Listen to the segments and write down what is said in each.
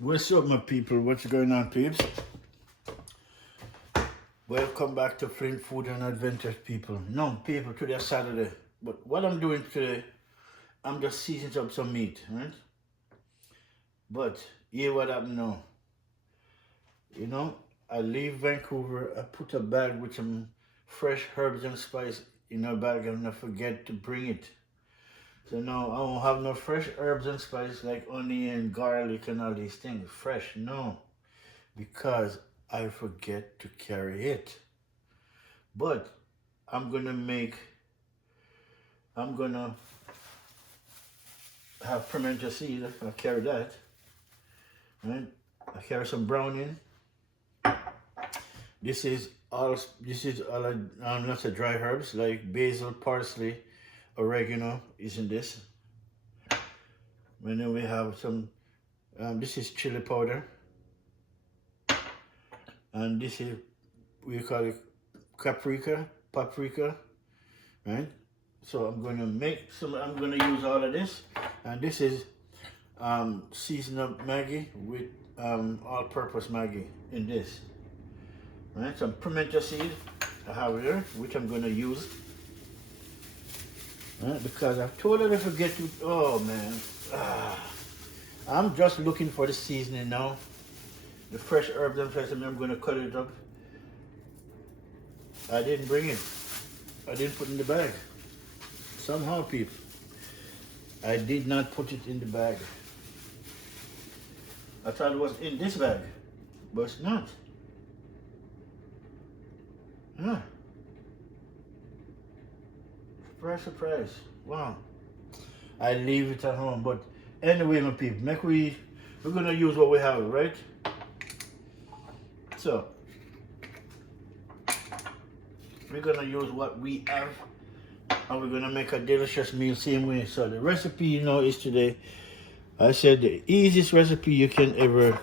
What's up, my people? What's going on, peeps? Welcome back to Flint Food and Adventures, people. No, people, today is Saturday. But what I'm doing today, I'm just seasoning up some meat, right? But hear what happened now. You know, I leave Vancouver, I put a bag with some fresh herbs and spice in a bag and I forget to bring it. So now I don't have no fresh herbs and spice like onion, garlic and all these things. Fresh, no. Because I forget to carry it. But I'm gonna have pimento seed. I'll carry that. Right? I carry some browning. This is all lots of dry herbs like basil, parsley, oregano is in this. And then we have some, this is chili powder. And this is, we call it paprika, right? So I'm gonna use all of this. And this is seasoned up Maggi with all-purpose Maggi in this. Right, some pimento seed I have here, which I'm gonna use. Right, because I totally forget to, oh man. I'm just looking for the seasoning now. The fresh herbs and spices, I'm gonna cut it up. I didn't bring it. I didn't put it in the bag. Somehow, people, I did not put it in the bag. I thought it was in this bag, but it's not. Yeah. Surprise, surprise. Wow. I leave it at home, but anyway, my people, we're gonna use what we have, right? So we're gonna use what we have and we're gonna make a delicious meal same way. So the recipe, you know, is today, I said the easiest recipe you can ever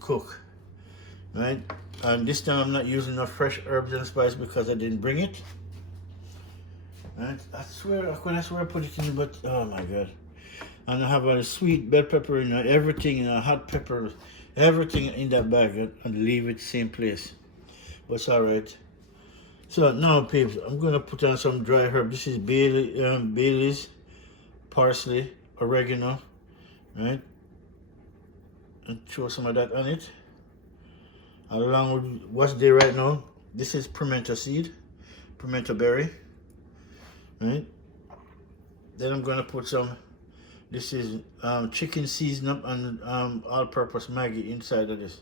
cook, right? And this time I'm not using no fresh herbs and spice because I didn't bring it. Right? I swear I put it in, but oh my god. And I have a sweet bell pepper in everything, in a hot pepper, everything in that bag, and leave it same place. But it's alright. So now, peeps, I'm gonna put on some dry herb. This is Bailey's, parsley, oregano, right? And throw some of that on it. Along with what's there right now, this is pimento seed, pimento berry, right? Then I'm gonna put some, this is chicken seasoned up and all-purpose Maggi inside of this.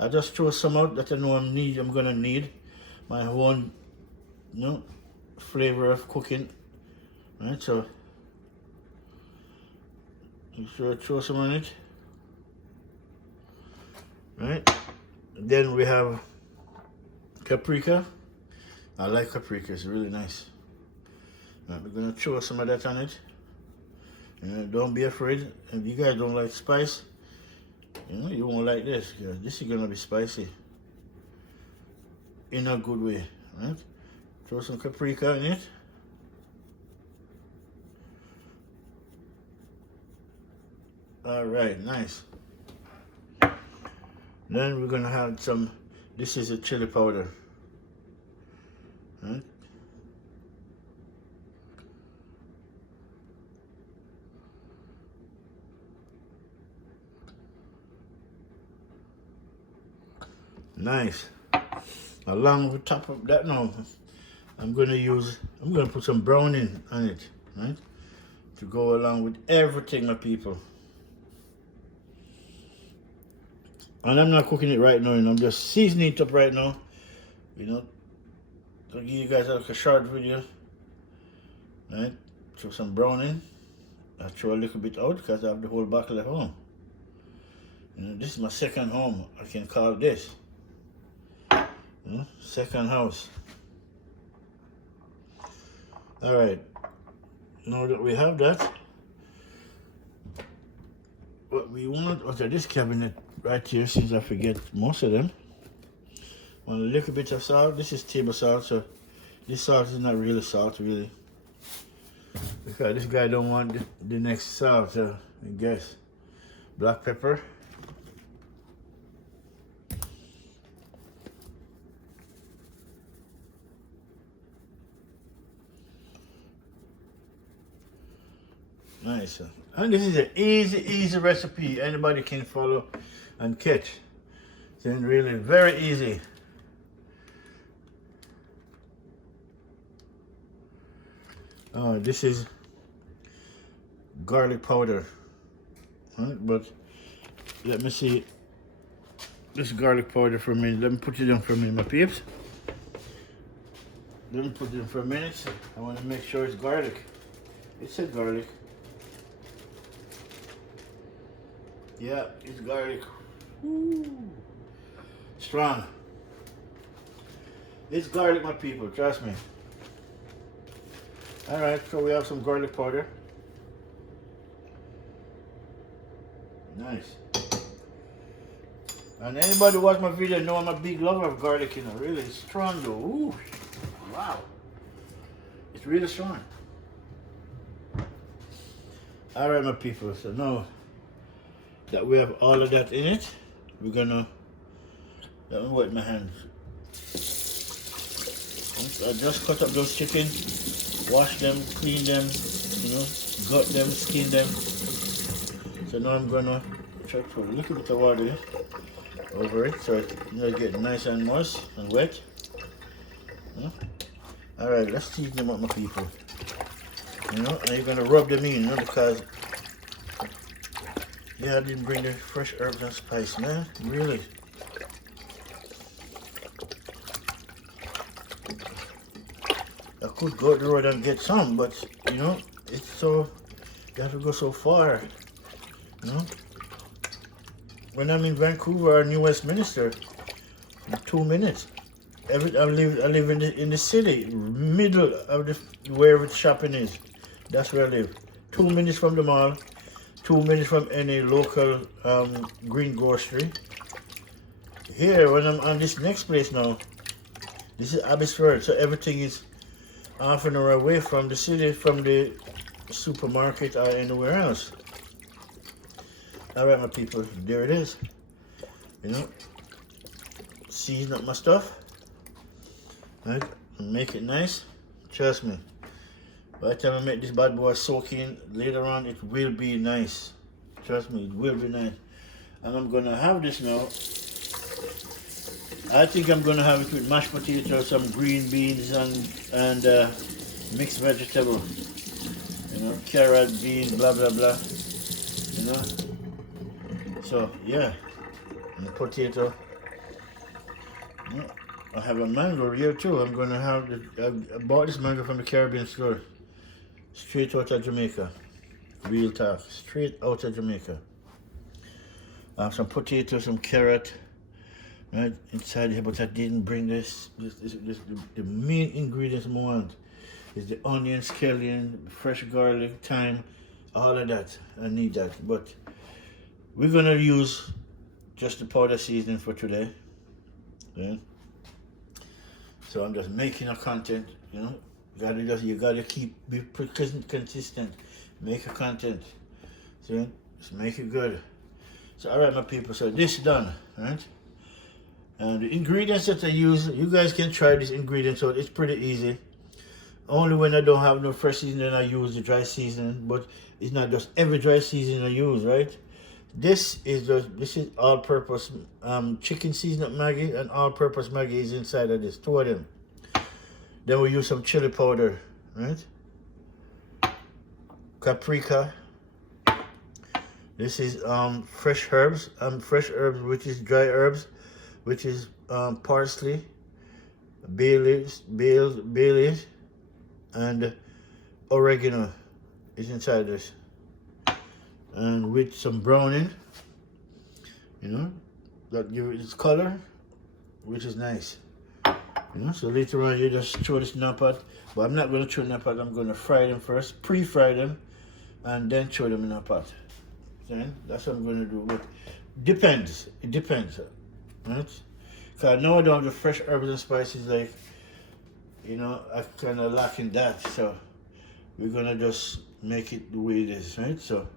I just throw some out that I know I'm gonna need my own, you know, flavor of cooking, right? So make sure I throw some on it, right? Then we have paprika. I like paprika, it's really nice. Right, we're gonna throw some of that on it. You know, don't be afraid. If you guys don't like spice, you know, you won't like this. This is gonna be spicy in a good way, right? Throw some paprika in it. All right, nice. Then we're gonna have some, this is a chili powder, right? Nice. Along with top of that now, I'm gonna put some browning on it, right? To go along with everything, my people. And I'm not cooking it right now, you know, I'm just seasoning it up right now, you know, to give you guys like a short video, right? Throw some browning. I throw a little bit out because I have the whole bottle at home. You know, this is my second home, I can call this. You know, second house. All right, now that we have that, what we want, okay, this cabinet right here, since I forget most of them, want a little bit of salt. This is table salt, so this salt is not really salt, really, because this guy don't want the next salt, I guess. black pepper. Nice. And this is an easy recipe anybody can follow and catch. It's really very easy. This is garlic powder. Right? But let me see this garlic powder for a minute. Let me put it on for a minute, my peeps. Let me put it in for a minute. I want to make sure it's garlic. It said garlic. Yeah, it's garlic. Ooh. Strong. It's garlic, my people, trust me. Alright, so we have some garlic powder. Nice. And anybody who watch my video know I'm a big lover of garlic, you know, really strong though. Ooh. Wow. It's really strong. Alright, my people, so now that we have all of that in it, we're gonna, let me wet my hands. I just cut up those chicken, wash them, clean them, you know, gut them, skin them. So now I'm gonna try to put a little bit of water over it so it, you know, get nice and moist and wet. Yeah. Alright, let's season them up, my people. You know, and you're gonna rub them in, you know, because yeah, I didn't bring the fresh herbs and spice, man. Really. I could go the road and get some, but you know, it's so, you have to go so far. You know? When I'm in Vancouver or New Westminster, in 2 minutes. I live in the city, middle of the where the shopping is. That's where I live. 2 minutes from the mall. 2 minutes from any local green grocery. Here, when I'm on this next place now, this is Abbotsford, so everything is half an hour away from the city, from the supermarket or anywhere else. Alright, my people, there it is. You know, season up my stuff, right, and make it nice. Trust me. By the time I make this bad boy soak in, later on it will be nice. Trust me, it will be nice. And I'm gonna have this now. I think I'm gonna have it with mashed potatoes, some green beans and mixed vegetable. You know, carrot, beans, blah blah blah. You know. So yeah, and potato. Yeah. I have a mango here too. I'm gonna have I bought this mango from the Caribbean store. Straight out of Jamaica. Real talk. Straight out of Jamaica. I have some potatoes, some carrot, right, inside here, but I didn't bring this the main ingredients I want is the onion, scallion, fresh garlic, thyme, all of that. I need that. But we're gonna use just the powder seasoning for today. Yeah. So I'm just making a content, you know. You gotta be consistent. Make a content. See? Just make it good. So alright, my people, so this is done, right? And the ingredients that I use, you guys can try this ingredient, so it's pretty easy. Only when I don't have no fresh seasoning, I use the dry seasoning, but it's not just every dry seasoning I use, right? This is all-purpose chicken seasoning Maggi, and all-purpose Maggi is inside of this, 2 of them. Then we use some chili powder, right? Paprika. This is fresh herbs, which is dry herbs, which is parsley, bay leaves, and oregano is inside this. And with some browning, you know, that gives it its color, which is nice. You know, so later on you just throw this in a pot, but I'm not going to throw it in a pot. I'm going to fry them first, pre-fry them, and then throw them in a pot. Okay? That's what I'm going to do. But depends. It depends, right? Because now I don't have the fresh herbs and spices, like, you know, I kind of lacking that. So we're going to just make it the way it is, right? So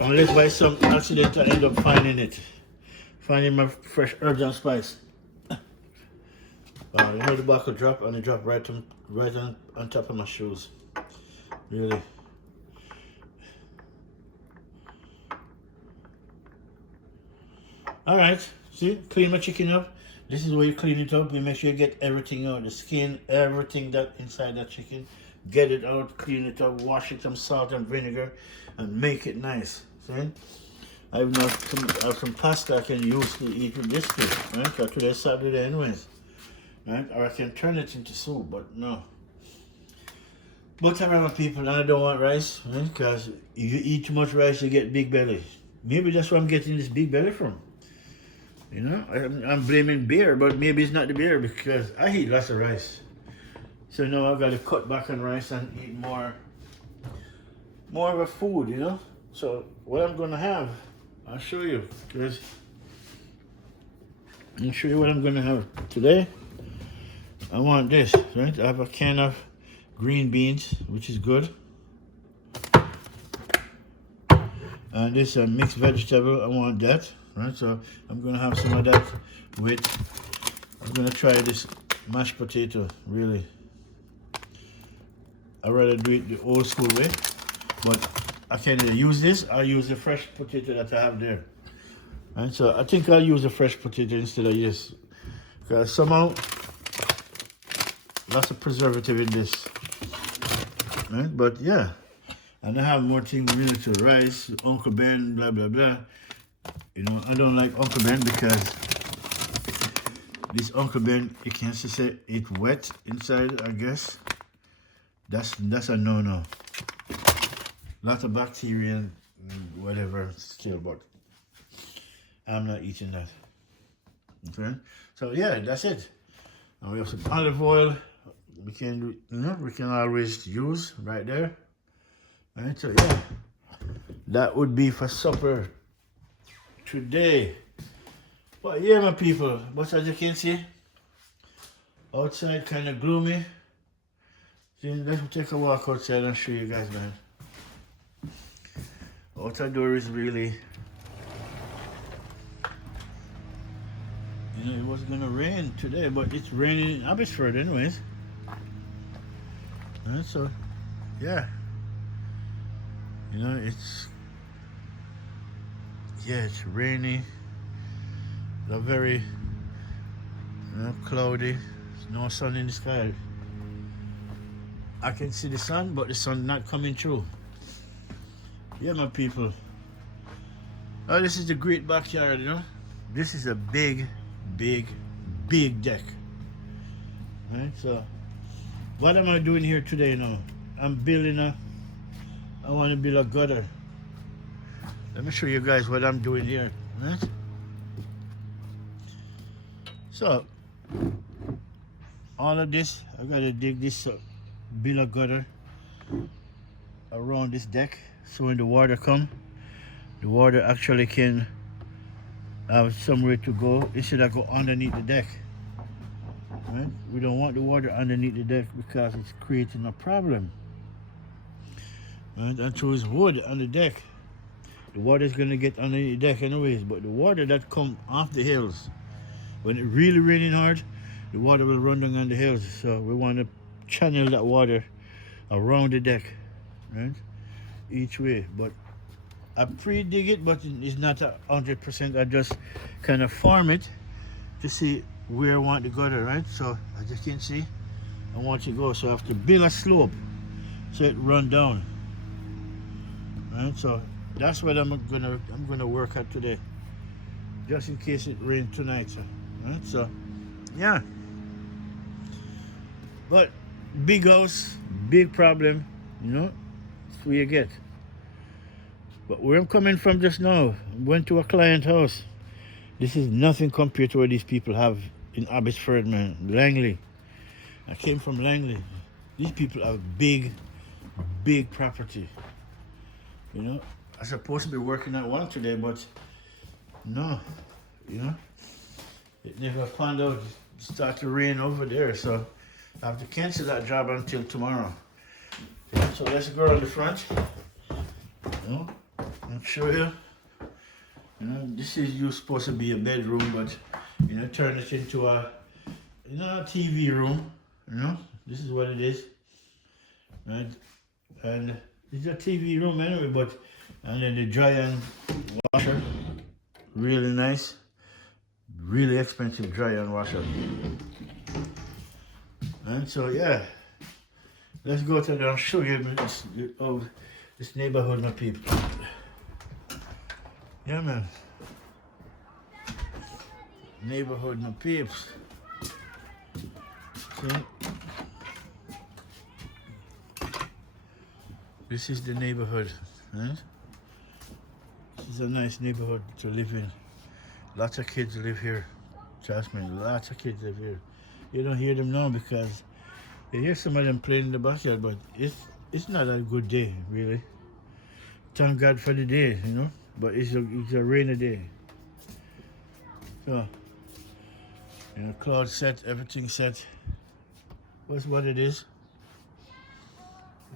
Unless by some accident I end up finding my fresh herbs and spice. You know the buckle drop and it dropped right on top of my shoes. Really. Alright, see, clean my chicken up. This is where you clean it up. You make sure you get everything out, the skin, everything that inside that chicken. Get it out, clean it up, wash it with some salt and vinegar, and make it nice. See? I have some pasta I can use to eat with this too, right? Because today's Saturday anyways. Right? Or I can turn it into soup, but no. But I'm around people and I don't want rice, right? Because if you eat too much rice, you get big belly. Maybe that's where I'm getting this big belly from. You know, I'm blaming beer, but maybe it's not the beer because I eat lots of rice. So now I've got to cut back on rice and eat more of a food, you know. So what I'm gonna have, I'll show you. I'll show you what I'm gonna have today. I want this, right? I have a can of green beans, which is good. And this mixed vegetable, I want that, right? So I'm gonna have some of that with, I'm gonna try this mashed potato, really. I'd rather do it the old school way, but I can either use this or use the fresh potato that I have there. Right? So I think I'll use the fresh potato instead of this, because somehow lots of preservative in this. Right? But yeah, and I have more things related to rice, Uncle Ben, blah blah blah. You know, I don't like Uncle Ben because this Uncle Ben, you can say it's wet inside, I guess. That's a no-no. Lots of bacteria and whatever still, but I'm not eating that. Okay, so yeah, that's it. And we have some olive oil. We can, we can always use right there. Right, so yeah, that would be for supper today. But yeah, my people, but as you can see, outside kind of gloomy. See, let me take a walk outside and show you guys, man. Outside door is really, you know, it was gonna rain today, but it's raining in Abbotsford anyways. And so, yeah, you know, it's rainy, very cloudy, there's no sun in the sky. I can see the sun, but the sun not coming through. Yeah, my people. Oh, this is the great backyard, you know. This is a big, big, big deck. Right, so what am I doing here today now? I'm building I want to build a gutter. Let me show you guys what I'm doing here, right? So, all of this, I gotta dig this up, build a gutter around this deck, so when the water come, the water actually can have somewhere to go instead of go underneath the deck. Right? We don't want the water underneath the deck because it's creating a problem. Right? And so it's wood on the deck. The water is going to get underneath the deck anyways, but the water that come off the hills, when it's really raining hard, the water will run down on the hills. So we want to channel that water around the deck, right? Each way. But I pre-dig it, but it's not 100%. I just kind of form it to see where I want the gutter, right? So as you can see, I want to go. So I have to build a slope so it run down. Right? So that's what I'm gonna work at today, just in case it rains tonight. Right? So yeah. But big house, big problem, you know, that's what you get. But where I'm coming from just now, I went to a client house. This is nothing compared to what these people have in Abbotsford, man. Langley. I came from Langley. These people have big, big property. You know, I'm supposed to be working at one today, but no, you know, it never panned out. It started to rain over there, so I have to cancel that job until tomorrow. So let's go on the front. You know, I'll show you. You know, this is supposed to be a bedroom, but you know, turn it into a a TV room. You know, this is what it is, right? And it's a TV room anyway. But and then the dryer and washer, really nice, really expensive dryer and washer. And so yeah, let's go to the. I'll show you this neighborhood, my people. Yeah, man. Neighborhood, my peeps. See? This is the neighborhood, right? This is a nice neighborhood to live in. Lots of kids live here. Trust me, lots of kids live here. You don't hear them now because you hear some of them playing in the backyard, but it's not a good day, really. Thank God for the day, you know. But it's a rainy day. So, you know, cloud set, everything set. That's what it is.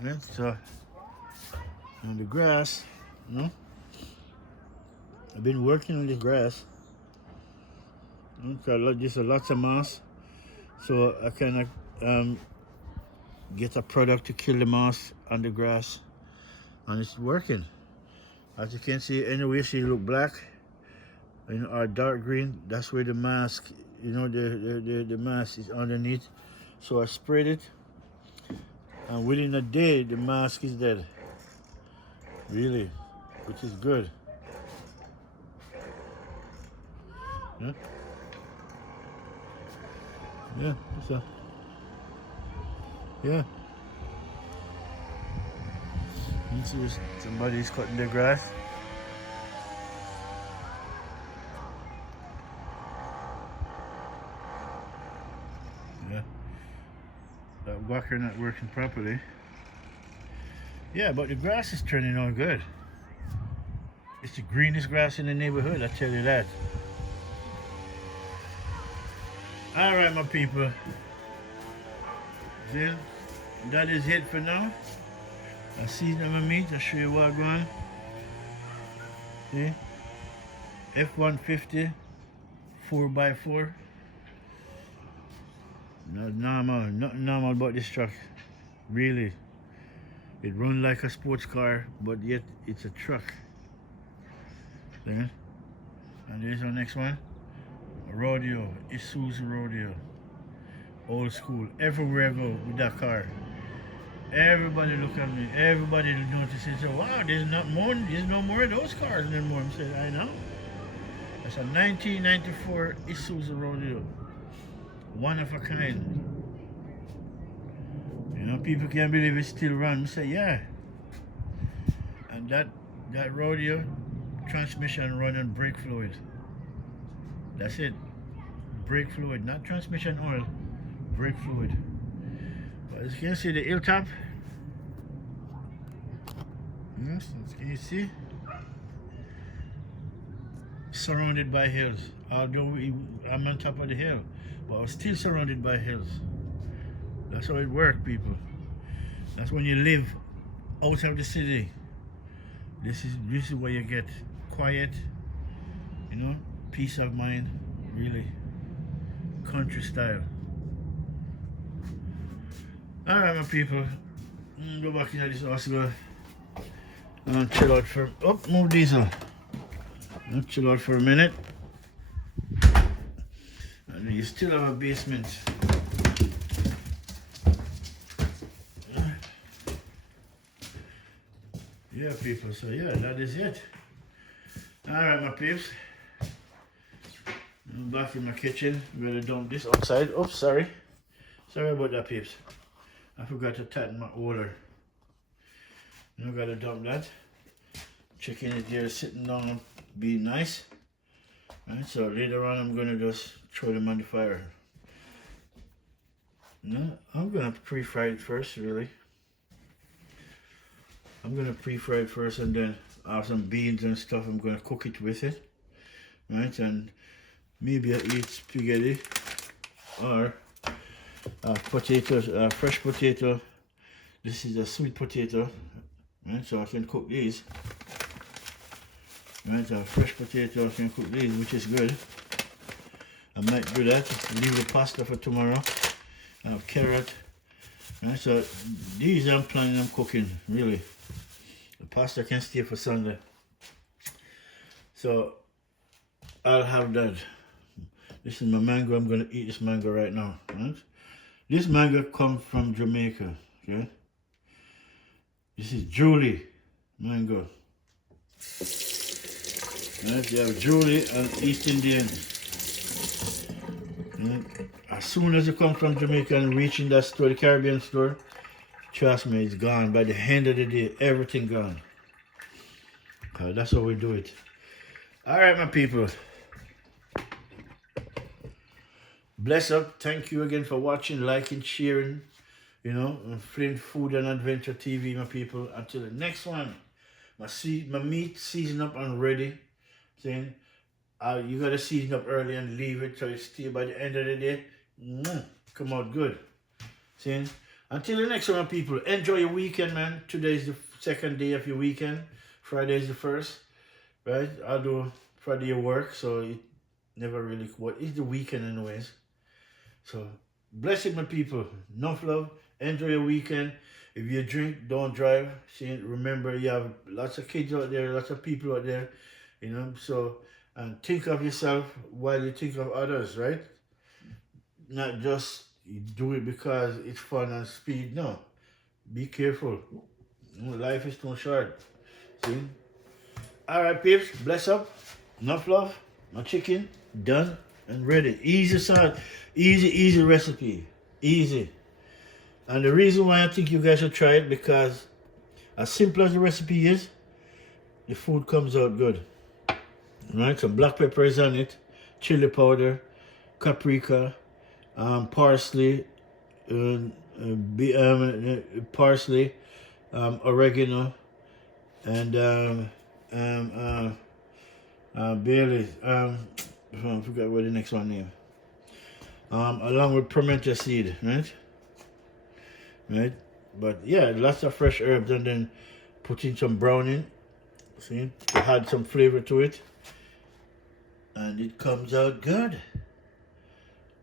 Right? So, and the grass, you know. I've been working on the grass. Okay, just lots of moss. So I kind of get a product to kill the moss on the grass. And it's working. As you can see, anyway, she look black, you know, or dark green. That's where the mask, you know, the mask is underneath. So I sprayed it, and within a day, the mask is dead. Really, which is good. Yeah. Yeah. So. Yeah. You see somebody's cutting the grass. Yeah. That whacker not working properly. Yeah, but the grass is turning out good. It's the greenest grass in the neighborhood, I tell you that. Alright, my people. Then that is it for now. I see them with me to show you what I'm going. See? F-150 4x4. Not normal, nothing normal about this truck. Really. It runs like a sports car, but yet it's a truck. See? And there's our next one. A rodeo, Isuzu rodeo. Old school. Everywhere I go with that car. Everybody look at me. Everybody notice it. Say, wow, there's no more of those cars anymore. I said, I know. That's a 1994 Isuzu rodeo. One of a kind. You know, people can't believe it still runs. I say, yeah. And that rodeo transmission running brake fluid. That's it. Brake fluid, not transmission oil. Brake fluid. But as you can see, the hilltop. Yes, can you see? Surrounded by hills. Although I'm on top of the hill, but I was still surrounded by hills. That's how it works, people. That's when you live out of the city. This is where you get quiet, you know, peace of mind, really. Country style. Alright, my people. Go back into this house, go and chill out for. Oh, move diesel. Chill out for a minute. And you still have a basement. Yeah, people. So yeah, that is it. Alright, my peeps. I'm back in my kitchen. I'm gonna dump this outside. Oops, sorry. Sorry about that, peeps. I forgot to tighten my order. Now I gotta dump that. Chicken is there sitting down, being nice. Right, so later on I'm gonna just throw them on the fire. No, I'm gonna pre-fry it first, really. I'm gonna pre-fry it first, and then I have some beans and stuff. I'm gonna cook it with it. Right, and maybe I eat spaghetti or potatoes, fresh potato. This is a sweet potato, right? So I can cook these. Right, so fresh potato, I can cook these, which is good. I might do that. Leave the pasta for tomorrow. I have carrot. Right, so these I'm planning on cooking, really. The pasta can stay for Sunday. So I'll have that. This is my mango. I'm gonna eat this mango right now. Right? This mango comes from Jamaica. Okay. This is Julie mango. Right? You have Julie and East Indian. Right? As soon as it comes from Jamaica and reaching that store, the Caribbean store, trust me, it's gone. By the end of the day, everything gone. That's how we do it. All right, my people. Bless up. Thank you again for watching, liking, sharing. You know, Flint Food and Adventure TV, my people. Until the next one. My meat seasoned up and ready. Saying, you gotta season up early and leave it so it stay by the end of the day. Come out good. Saying, until the next one, my people. Enjoy your weekend, man. Today is the second day of your weekend. Friday is the first. Right? I'll do Friday at work, so it never really. It's the weekend, anyways. So, bless it, my people. Enough love. Enjoy your weekend. If you drink, don't drive. See, remember, you have lots of kids out there, lots of people out there, you know. So, and think of yourself while you think of others, right? Not just you do it because it's fun and speed. No. Be careful. Life is too short. See? All right, peeps. Bless up. Enough love. My chicken done and ready. Easy salt. Easy recipe. Easy. And the reason why I think you guys should try it, because as simple as the recipe is, the food comes out good. Right? So black pepper is on it, chili powder, paprika, parsley, oregano, and Bailey. I forgot what the next one name. Along with pimento seed, right? Right? But yeah, lots of fresh herbs, and then put in some browning. See? To add some flavor to it. And it comes out good.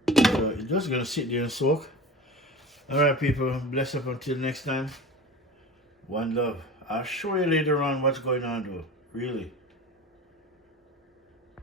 So it's just gonna sit there and soak. Alright, people, bless up until next time. One love. I'll show you later on what's going on though. Really.